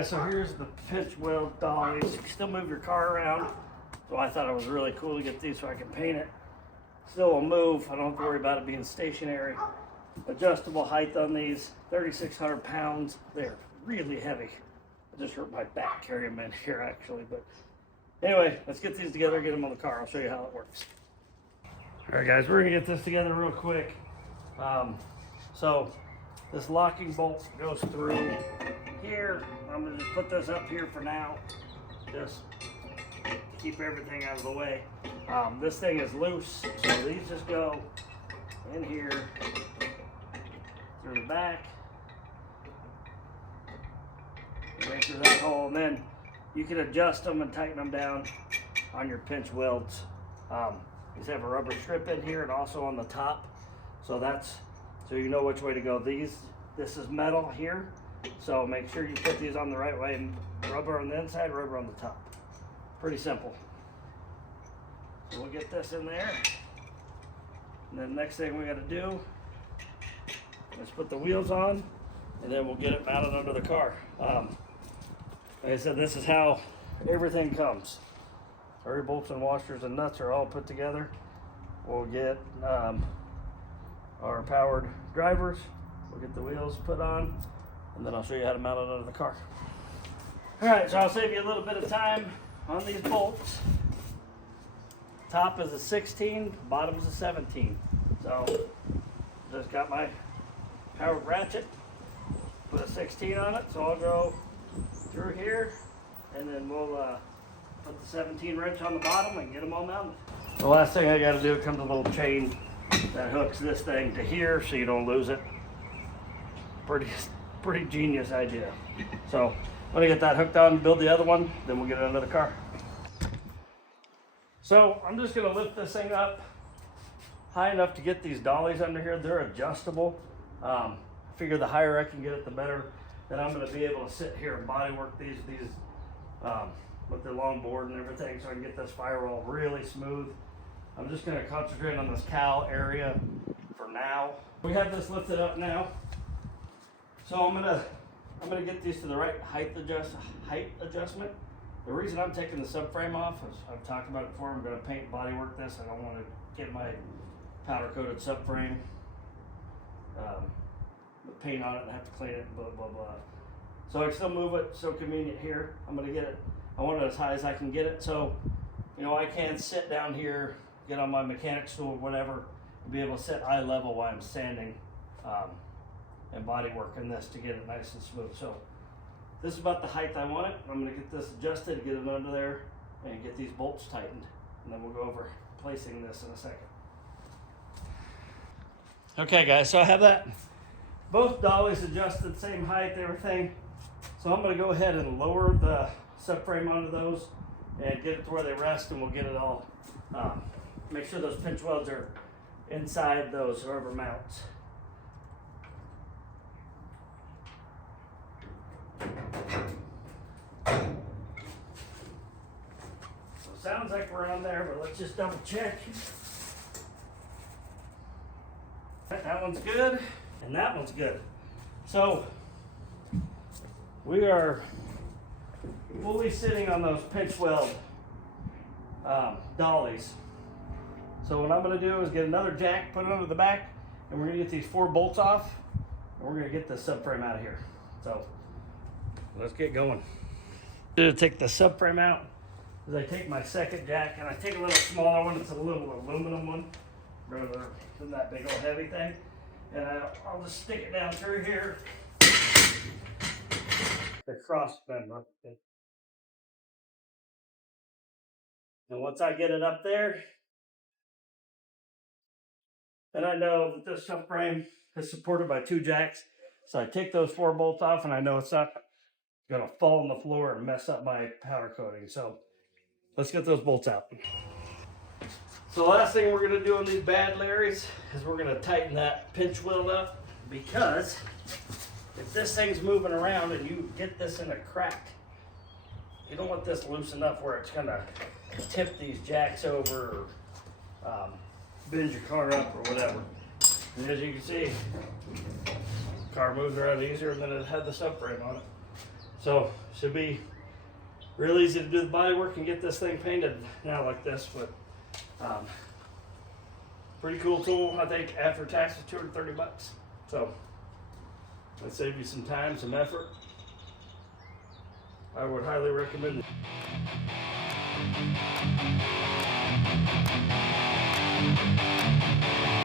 So here's the pinch weld dollies. You can still move your car around. So I thought it was really cool to get these so I can paint it. Still will move. I don't have to worry about it being stationary. Adjustable height on these, 3,600 pounds. They're really heavy. I just hurt my back carrying them in here actually. But anyway, let's get these together, get them on the car. I'll show you how it works. All right guys, we're gonna get this together real quick. So this locking bolt goes through here. I'm gonna just put this up here for now, just to keep everything out of the way. This thing is loose, so these just go in here through the back, right through that hole, and then you can adjust them and tighten them down on your pinch welds. These have a rubber strip in here and also on the top, so you know which way to go. This is metal here, so make sure you put these on the right way, and rubber on the inside, rubber on the top. Pretty simple. So we'll get this in there, and then the next thing we got to do is put the wheels on, and then we'll get it mounted under the car. Like I said, this is how everything comes. Our bolts and washers and nuts are all put together. We'll get our powered drivers. We'll get the wheels put on, and then I'll show you how to mount it under the car. All right, so I'll save you a little bit of time on these bolts. Top is a 16, bottom is a 17. So just got my powered ratchet, put a 16 on it, so I'll go through here, and then we'll put the 17 wrench on the bottom and get them all mounted. The last thing I got to do, comes a little chain that hooks this thing to here so you don't lose it. Pretty genius idea. So I'm gonna get that hooked on, build the other one, then we'll get it under the car. So I'm just gonna lift this thing up high enough to get these dollies under here. They're adjustable. I figure the higher I can get it, the better. Then I'm gonna be able to sit here and body work these with the long board and everything, so I can get this firewall really smooth. I'm just gonna concentrate on this cowl area for now. We have this lifted up now. So I'm gonna get these to the right height adjustment. The reason I'm taking the subframe off is, I've talked about it before, I'm gonna paint and body work this. I don't want to get my powder coated subframe, paint on it and have to clean it, blah, blah, blah. So I can still move it, so convenient here. I'm gonna get it, I want it as high as I can get it. So, you know, I can sit down here, get on my mechanic stool or whatever, and be able to sit eye level while I'm sanding and body working this to get it nice and smooth. So this is about the height I want it. I'm gonna get this adjusted, get it under there, and get these bolts tightened. And then we'll go over placing this in a second. Okay guys, so I have that, both dollies adjusted, same height, everything. So I'm gonna go ahead and lower the subframe onto those and get it to where they rest, and we'll get it all, make sure those pinch welds are inside those rubber mounts. So it sounds like we're on there, but let's just double check. That one's good, and that one's good. So we are fully sitting on those pinch weld dollies. So what I'm going to do is get another jack, put it under the back, and we're going to get these 4 bolts off, and we're going to get the subframe out of here. So let's get going. To take the subframe out is I take my second jack, and I take a little smaller one. It's a little aluminum one rather than that big old heavy thing, and I'll just stick it down through here. The cross member. And once I get it up there, and I know that this subframe is supported by 2 jacks, so I take those 4 bolts off, and I know it's not gonna fall on the floor and mess up my powder coating. So let's get those bolts out. So the last thing we're gonna do on these bad Larrys is we're gonna tighten that pinch weld up, because if this thing's moving around and you get this in a crack, you don't want this loose enough where it's gonna tip these jacks over or bend your car up or whatever. And as you can see, car moves around easier than it had the subframe on it. So should be real easy to do the body work and get this thing painted now like this. But pretty cool tool. I think after taxes, $230. So that'd save you some time, some effort. I would highly recommend it.